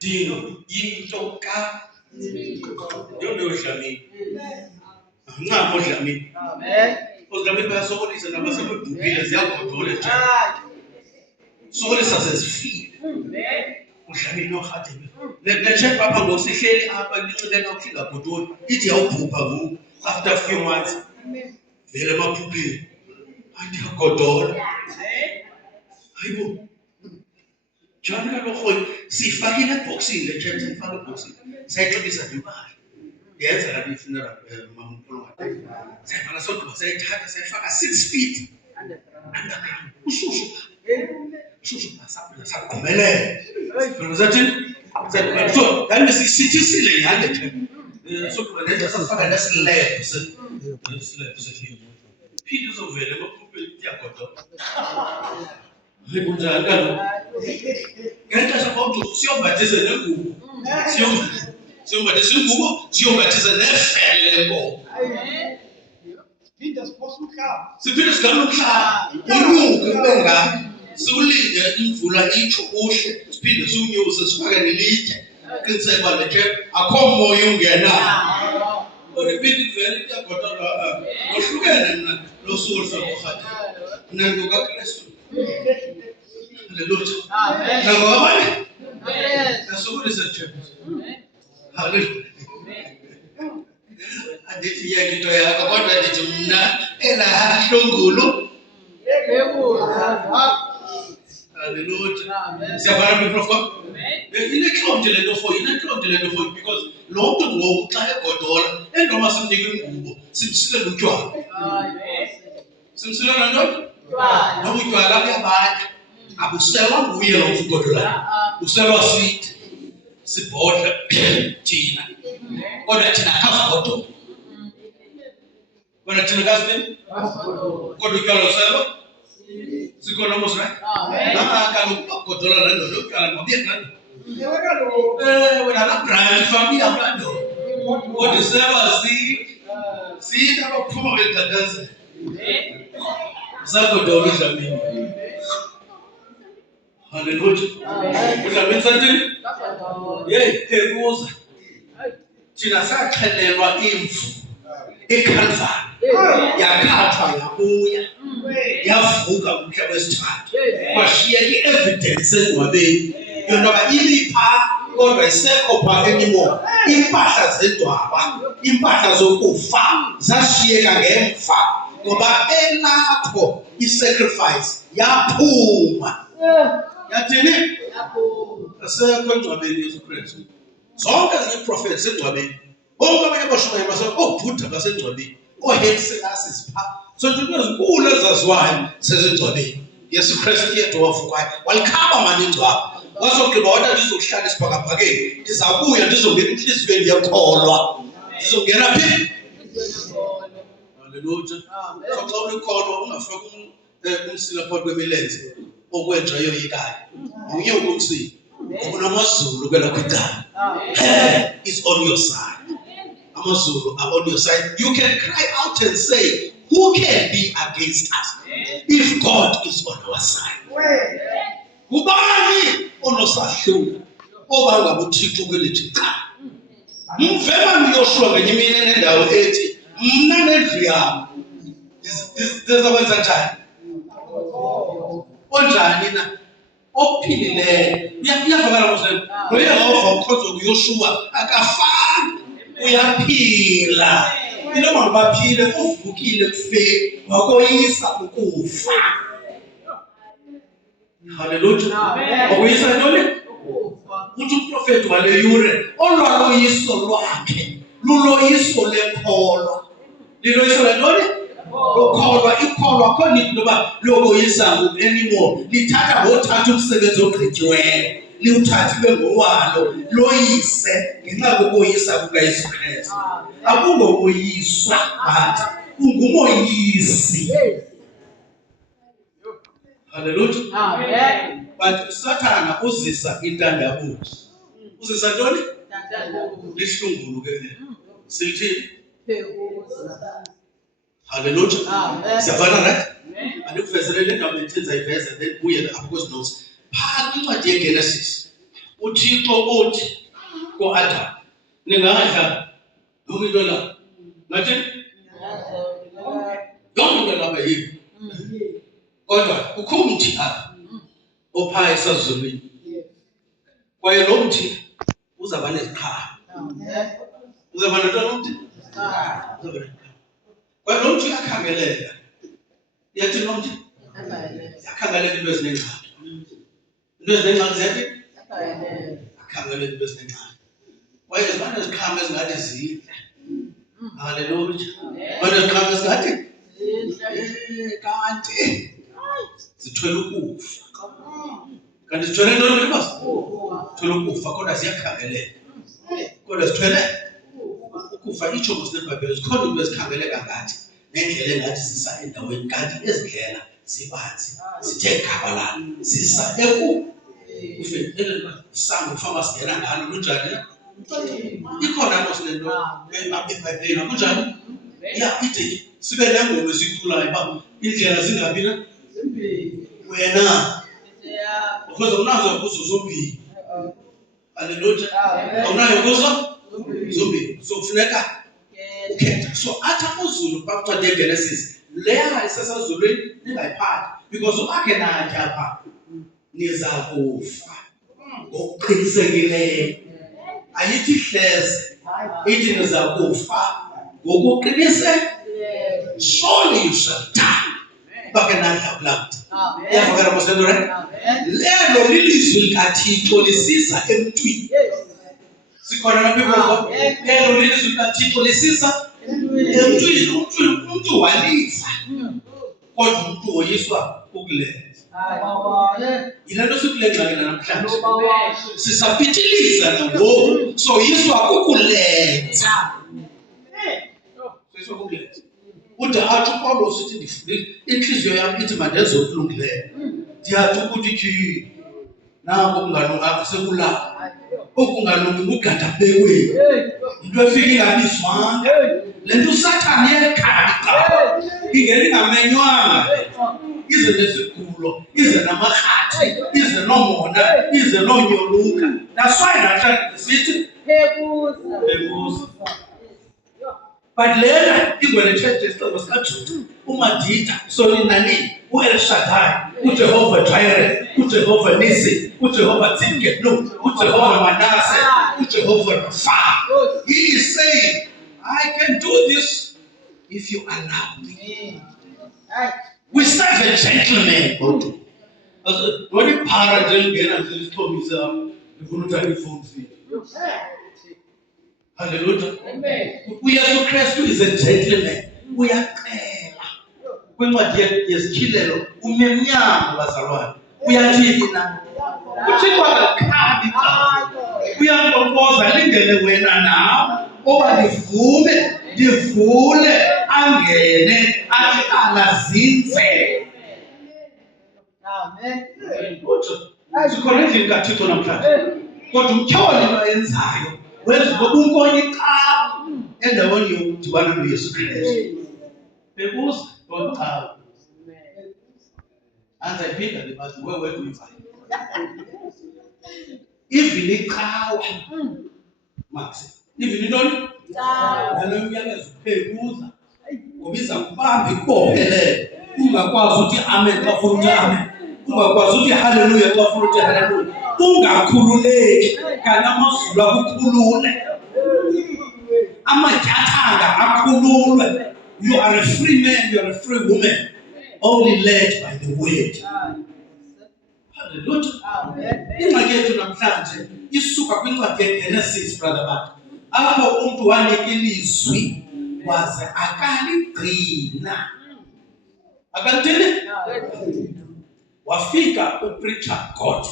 Dino yinto ka yonke Dlamini. Ncamo Dlamini. Amen. Dlamini bayasokolisa nabasebebhubhile ziyagodola nje. Sokolisa sesifile. Dlamini nohadebe. Le papa ngosihleli apha licileka ukufika godoli. Ithi yawubhubha ngoku after a few months. Vele emaphupheni. Athi yagodola. Hayibo. John kaloku siyifakile eboxini le church siyifake eboxini. Sayixabisa nemali. Yenza la funeral mamkhulu wakhe. Sayifaka sodwa sayithatha sayifaka 6 feet underground. Ushushu. Ushushu basaqhumelela. Uzathi so then sithi sile yale church. Sodwa lenza safaka neslab sehlile. Phinde uzovela emaphupheni yagodola. Kunjani kaloku? Ngexesha bonke siyombathisa nengubo. Siyombathisa ingubo, siyombathisa nefele lenkomo. Siphinde sigalela umhlaba. Unyuke ube ngapha. Siwulinde imvula itsho uhle. Siphinde siwunyuse sifake nelitye. Qiniseka uba le church akho moya ungenayo. Kodwa iphinde ivele iyagodola. Ngohlukene mna losuku oluhlobo. Mna ngokaKristu. Hallelujah. Amen. Amen. That's what is a church. Hallelujah. Adithi yakho yakho kodwa ndithi mna elahlongulu. Hallelujah. Siyabona people of God. Inentlonti le nto for you because lo mntu ngoku xa egodola endoma simnika ingubo simsile utywala. Simsile nantoni? Noba utywala buyabanda. Abuselwa nguye lo mfugodolayo. Buselwa sithi sibhodla thina. Kodwa thina akasigodola. Kodwa thina kasini? Kodwa utywala buselwa? Sikhona mos right? Kaloku bagodola la ndoda utywala mabuye kulaa ndoda. Wena la Brian family kulaa ndoda. Kodwa selwa sithi abaphuma betatazela. Zagodola Dlamini. Hallelujah. Dlamini sathini? Ekuza. Thina saxhelelwa imvu eKalvari. Yakhathwa yabuya. Yavuka kumhla wesithathu. Kwashiyeka i-evidence endwabeni. Yontoba ibipha kodwa isekho phaa anymore. Impahla zendwaba, impahla zokufa zashiyeka ngemva. Ngoba elakho i-sacrifice yaphuma. Yathini? Asekho engcwabeni Yesu Kristu. Zonke ezinye prophets engcwabeni. Bonke abanye abashumayeli oBhudha basengcwabeni. OHaile Selassie sipha. So izinto ezinkulu ezaziwayo sezingcwabeni. Yesu Kristu yedwa wavukayo. Walikhaba mani ingcwaba. Wazogqiba wathi ndizohlala isibhakabhakeni. Ndizawubuya ndizongena enhliziyweni yekholwa. Ndizongena phi? Hallelujah. So xa ulikholwa ungafaka umsila phakathi kwemilenze okwenja yoyikayo. Unye ukumsila. Amazulu kwela kwicala. Heaven is on your side. Amazulu are on your side. You can cry out and say, who can be against us if God is on our side? Ubani onosahlula obanga uThixo kwelithi cha. Mvema niyoshwa ngenye imini nendawo ethi mna nendlu yami ndizokwenza njani? Onjani na? Ophilileyo. Uyavakala mosele. Noyehova ukhonza kuYoshua akafani. Uyaphila. Inoma baphile uvukile kufeni wakoyisa ukufa. Hallelujah. Wakoyisa ntoni? Uthi uprofeti wale yure olwaloyiso lwakhe luloyiso lenkolo. Liloyiso lentoni? Lokholwa ikholwa akho nini noba lokoyisa ngoku anymore. Lithatha ngothatha umsebenzi ogqityiweyo. Liwuthathe ibe ngowalo loyise ngenxa kokoyisa kukaYesu Kristu. Akungokoyiswa but ungumoyisi. Hallelujah. Amen. But Sathana uzisa intandabuzo. Uzisa ntoni? Lihlungulu ke. Sithi hallelujah. Amen. Siyabona right? Amen. Andikuvezele le ndaba ethenza iveze then buye apho kwezi notes. Phaa kwincwadi yeGenesis. uThixo uthi ku-Adam, ningadla yonke into lapha. Ngathi yonke into lapha yini? Kodwa kukho umthi apha ophaya esazulwini. Kwaye lo mthi uzaba neziqhamo. Uzaba nantoni umthi? Kwaye lo mthi uyakhangeleka. Yathi lo mthi? Yakhangeleka into ezinengxaki. Into ezinengxaki ziyathi? Akhangeleka into ezinengxaki. Kwaye ziba neziqhamo ezingathi zidle. Haleluya. Ziba neziqhamo ezingathi? Kanti zithwele ukufa. Kanti zithwele ntoni mfakazi? Zithwele ukufa kodwa ziyakhangeleka. Kodwa zithwele ukufa. Itsho kuseBhayibheli zikhona into ezikhangeleka ngathi nendlela engathi zisa endaweni, kanti ezindlela zibanzi zithe gabalala zisa ekufeni. Isango ufama singena ngalo kunjani na? Ikhona mos le nto eBhayibhelini kunjani? Ya ithi sibe nengoma esikhulayo uba indlela zingabi na? Wena because unazo kuzo zombili. Haleluya. Awunayo kuzo zombili. So kufuneka ukhetha. So athi amazulu bakuncede eGenesis leya isesazulwini ningayiphathi because ubakhe nathi apha niza kufa ngokuqinisekileyo. Ayithi hleze ithi niza kufa ngokuqinisekileyo. Surely you shall die. Ubakhe nathi apha. Iyavakala mosendo right? Lelo lilizwi likaThixo lisisa emntwini. Sikhona na people. Lelo lilizwi likaThixo lisisa emntwini. Umuntu walifa. Kodwa umuntu woyiswa ukulenza. Yile nto sikulenza namhlanje. Sisapitiliza nangoku soyiswa ukulenza. Soyiswa ukulenza. Ude athi uPawulos uthi ndifuna inhliziyo yami ithi mandenze okulungileyo. Ndiyathi ukuthi tyhini nango kungalunganga sekulapha. Okungalungi ugada bekweni. Into efika ingabizwanga. Le nto uSathane yekhala ingena ingamenywanga. Ize nezigulo, ize namarhathi, ize nomona, ize nonyoluka. That's why namhlanje sithi Phebuza. But lena ingwele church isixhobo sikaJuda uMadida Solinani uEl Shaddai uJehova Jireh uJehova Nisi uJehova Tsidkenu uJehova Manasseh uJehova Rapha. He is saying, I can do this if you allow me. We serve a gentleman. When you para ngena nje isithombe sami ngifuna uthatha ifoni fithi. Hallelujah. Amen. uYesu Kristu is a gentleman. Uyacela. Kwincwadi yesityhilelo umemnyama bazalwane. Uyathini na? Uthixo akakhabi xa. Uyampopoza lingene wena nawe. Oba ndivule angene ahlala zinze. Amen. Sikhona endlini kaThixo namhlanje. Kodwa umtyholi into ayenzayo wenza ubunkonye xa endaweni yokudibana noYesu Kristu. Phebuza ngoqhawe. Anzayiphinda libathi wewe uyivayo. Even iqhawe. Max. Even intoni? Nalo umyalezo phebuza. Ngoba iza kubamba ikubophelele. Ungakwazi uthi amen xa ufuna uthi amen. Ungakwazi uthi haleluya xa ufuna uthi haleluya. Ungakhululeki kanti amazulu akukhulule. Amatyathanga akhululwe. You are a free man, you are a free woman. Only led by the word. Hallelujah. Ingxaki yethu namhlanje isuka kwincwadi yeGenesis brother bathi. Apho umuntu wanika ilizwi waze akaligcina. Akalithini? Wafika upreacher God.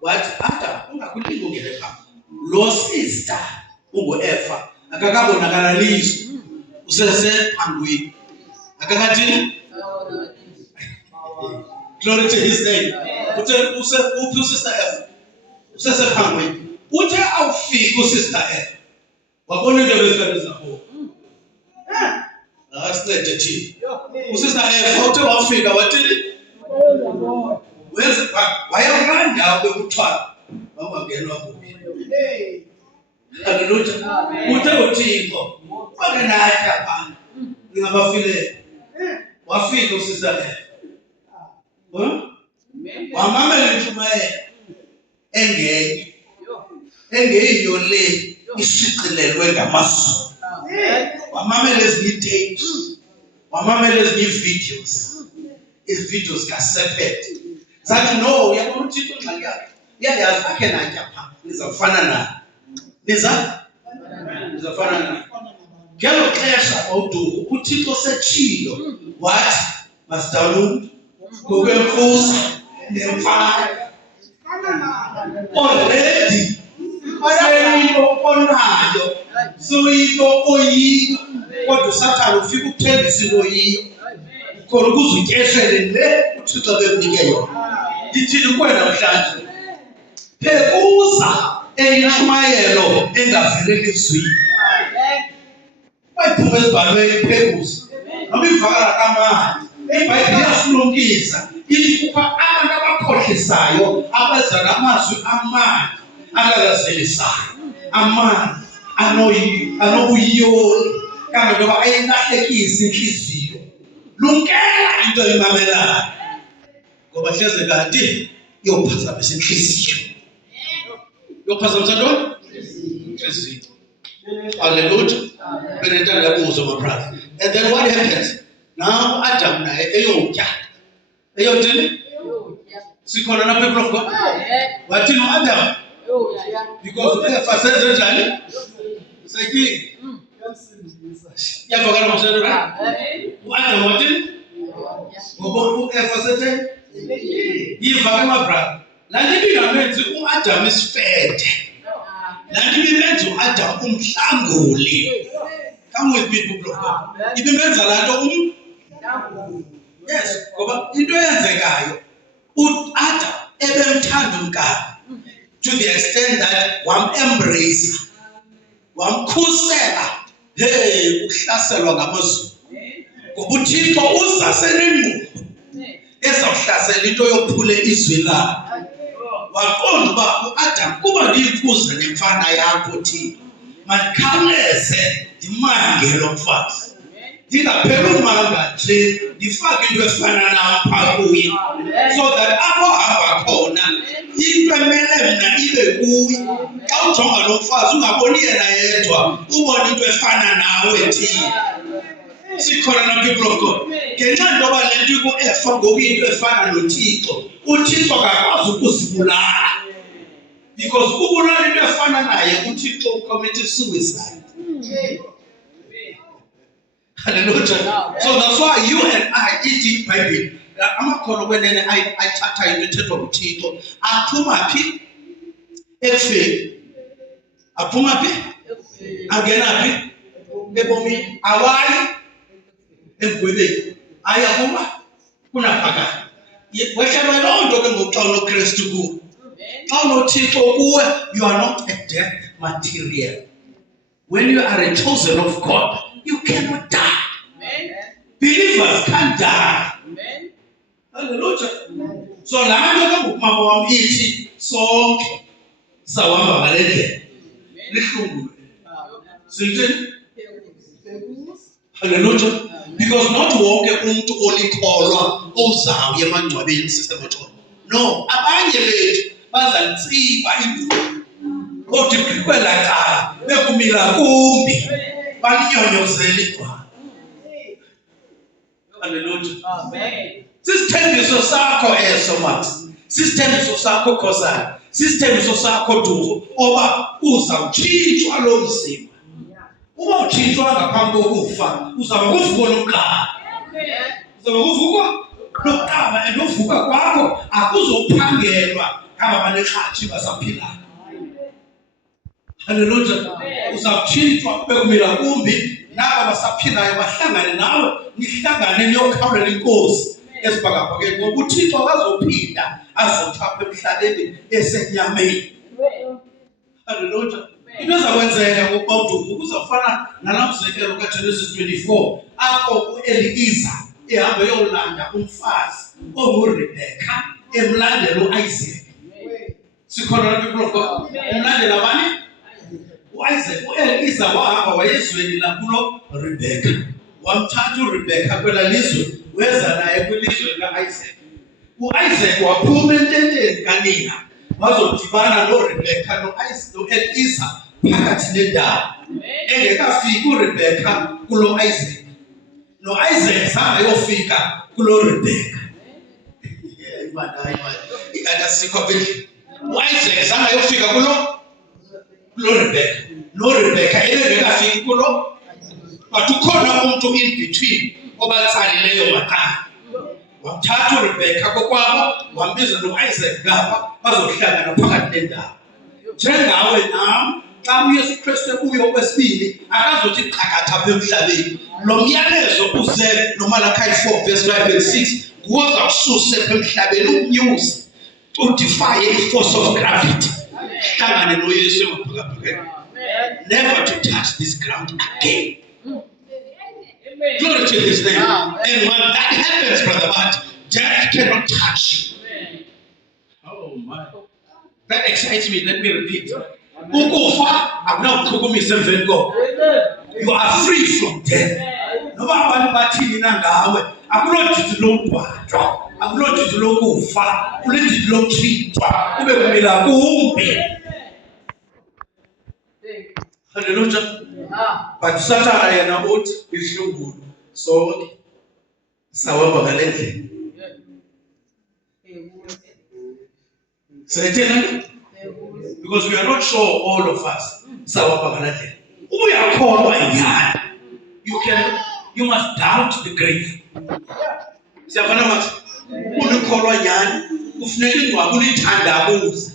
Wathi Adam ungakulingi ungene pha. Lo sister unguEva akakabonakala lizwi. Usesephangweni. Akakathini? Glory to his name. Uthe uphi usister Eva? Usesephangweni. Uthe awufika usister Eva. Wabona into bezikade zakho. Asincede thina. Usister Eva uthe wafika wathini? Wenza wayaranda bekuthiwa Wangenwa kuphi. Haleluya. Uthe uThixo wake nathi apha. Ngingabafile. Wafika usisa le. Wamamela intshumayelo engeyiyo le ishicilelwe ngamazwi. Wamamela ezinye tapes. Wamamela ezinye videos. Videos kasephet. Zathi no, uyabona uThixo ingxaki yakhe. Iyayazi akhe nathi apha. Nizafana naye. Nizafana naye. Ngelo xesha uDuku uThixo setshilo wathi masidalumntu ngokwemfuza nemfana. Already sayinto onayo soyinto oyiyo kodwa uSathane ufika ukuthembisa into oyiyo khona ukuze utyeshele le uThixo bekunike yona. Ndithini kuwe namhlanje? Phekuza eyintshumayelo engaveleli ezwini. Bayiphuma ezibhalweni phekuza. Noma ivakala kamandi. iBhayibhile iyasilumkisa ithi kupha abantu abakhohlisayo abeza namazwi amandi alalazisayo, amandi anobuyiyoli kanti ngoba ayelahlekisa inhliziyo. Lumkela into oyimamelayo ngoba hleze kanti iyophazamisa inhliziyo. Iyophazamisa ntoni? Inhliziyo. Hallelujah. Benentanda yabuzo my brother. And then what happens? Now Adam naye eyotya. Eyothini? Sikhona na people of God. Wathini Adam? Because uEva senze njani? Sayiki. Yavakala moselo ra? uAdam wathini? Ngoba uEva senze? Yivakala my brother. Lanti ingamenzi uAdam isifede. Lanti imenza uAdam umhlanguli. Come with me, people of God. Ibimenza lanto yes, ngoba into eyenzekayo uAdam ebemthanda umkakhe to the extent that wam-embrace, wamkhusela. Hey, uhlaselwa ngamazulu. Ngoba uThixo uza senengqondo ezawuhlasela into yophule izwi lakhe. Waqonda uba uAdam kuba ndiyikhuza nemfana yakho Thixo, mandikhawuleze ndimange lo mfazi. Ndingapheli umanga nje ndifake into efana napha kuye so that apho hamba khona into emele mna ibe kuye. Xa ujonga lo mfazi ungaboni yena yedwa, ubone into efana nawe Thixo. Sikhona na people of God. Ngenxa ntoba le nto ikuEfa ngoku into efana noThixo, uThixo akakwazi ukuzibulala because ukubulala into efana naye uThixo ucommit suicide. Hallelujah. So that's why you and I eat Bible. Amakhono kwenene ayithatha into ethethwa nguThixo. Aphuma phi? Ekufeni. Aphuma phi? Angena phi? Ebomini. Awayi emgwebeni. Aya kuba kunaphakade. Wehlelwe loo nto ke ngoku xa unoKristu kuwe. Xa unoThixo kuwe, you are not a dead material. When you are a chosen of God, you cannot die. Amen. Believers can't die. Amen. Hallelujah. So laa nto ke ngoku mama wam ithi sonke sawuhamba ngale ndlela lihlungule. Sithini? Hallelujah. Because not wonke umuntu olikholwa ozawuya emangcwabeni Sister Mathomo. No, abanye bethu bazalitsiba induku. Kodwa iqhikwela cala bekumila kumbi balinyonyozela igwala. Hallelujah. Amen. Sisithembiso sakho eso mathi. Sisithembiso sakho Khosana. Sisithembiso sakho Duku oba uzawutshintshwa lo mzimba. Uba utshintshwa ngaphambi kokufa uzaba kuvuka lokuqala. Uzaba kuvuka lokuqala and uvuka kwakho akuzophangelwa ngaba banekhathi basaphilayo. Hallelujah. Uzawutshintshwa bekumila kumbi naba basaphilayo bahlangane nawe nihlangane niyokhawulela inkosi esibhakabhakeni ngoba uThixo akazophinda azothapha emhlabeni esenyameni. Hallelujah. Into ezakwenzeka ngokuba uDuku kuzawufana nalamzekelo kaGenesis 24 apho uEliza ehamba eyolanda umfazi onguRebecca emlandela uIsaac. Sikhona people of God. Umlandela bani? U-Isaac, u-Elisa wahamba wayezweni lakulo Rebecca. Wamthatha uRebecca kwela lizwe, weza naye kwilizwe lika-Isaac. U-Isaac waphuma ententeni kanina, wazodibana noRebecca no-Elisa phakathi nendawo. Engekafiki uRebecca kulo Isaac. No-Isaac zange ayofika kulo Rebecca. U-Isaac zange ayofika kulo Rebecca. No-Rebecca engekafiki kulo. But ukhona umuntu in between obatsalileyo maqala. Wamthatha uRebecca kokwabo, wambiza no-Isaac ngapha, bazohlangana phakathi nendawo. Njengawe nami, xa uYesu Kristu ubuye okwesibili, akazothi qakatha apha emhlabeni. Lo myalezo uze noMalachi 4 verse 5 and 6, kuza kususa apha emhlabeni ukunyusa, udefy i-force of gravity. Hlangane noYesu emaphakaphakeni. Never to touch this ground again. Glory to his name. And when that happens, Brother Matt, death cannot touch you. Oh my. That excites me. Let me repeat. Ukufa akunakuchukumisa emveni koko. You are free from death. Noma abantu bathini na ngawe, akulodidi lokubhajwa, akulodidi lokufa, kulodidi lokuchithwa, kube kumila kumbi. Hallelujah. But Satan yena uthi ihlungulu sonke sawaba ngalendlela. Sayithena? Because we are not sure all of us sawaba ngalendlela. Uyakholwa nyani. You must doubt the grave. Siyafana manje. Unikholwa nyani, kufuneka ingcwaba ulithandabuze.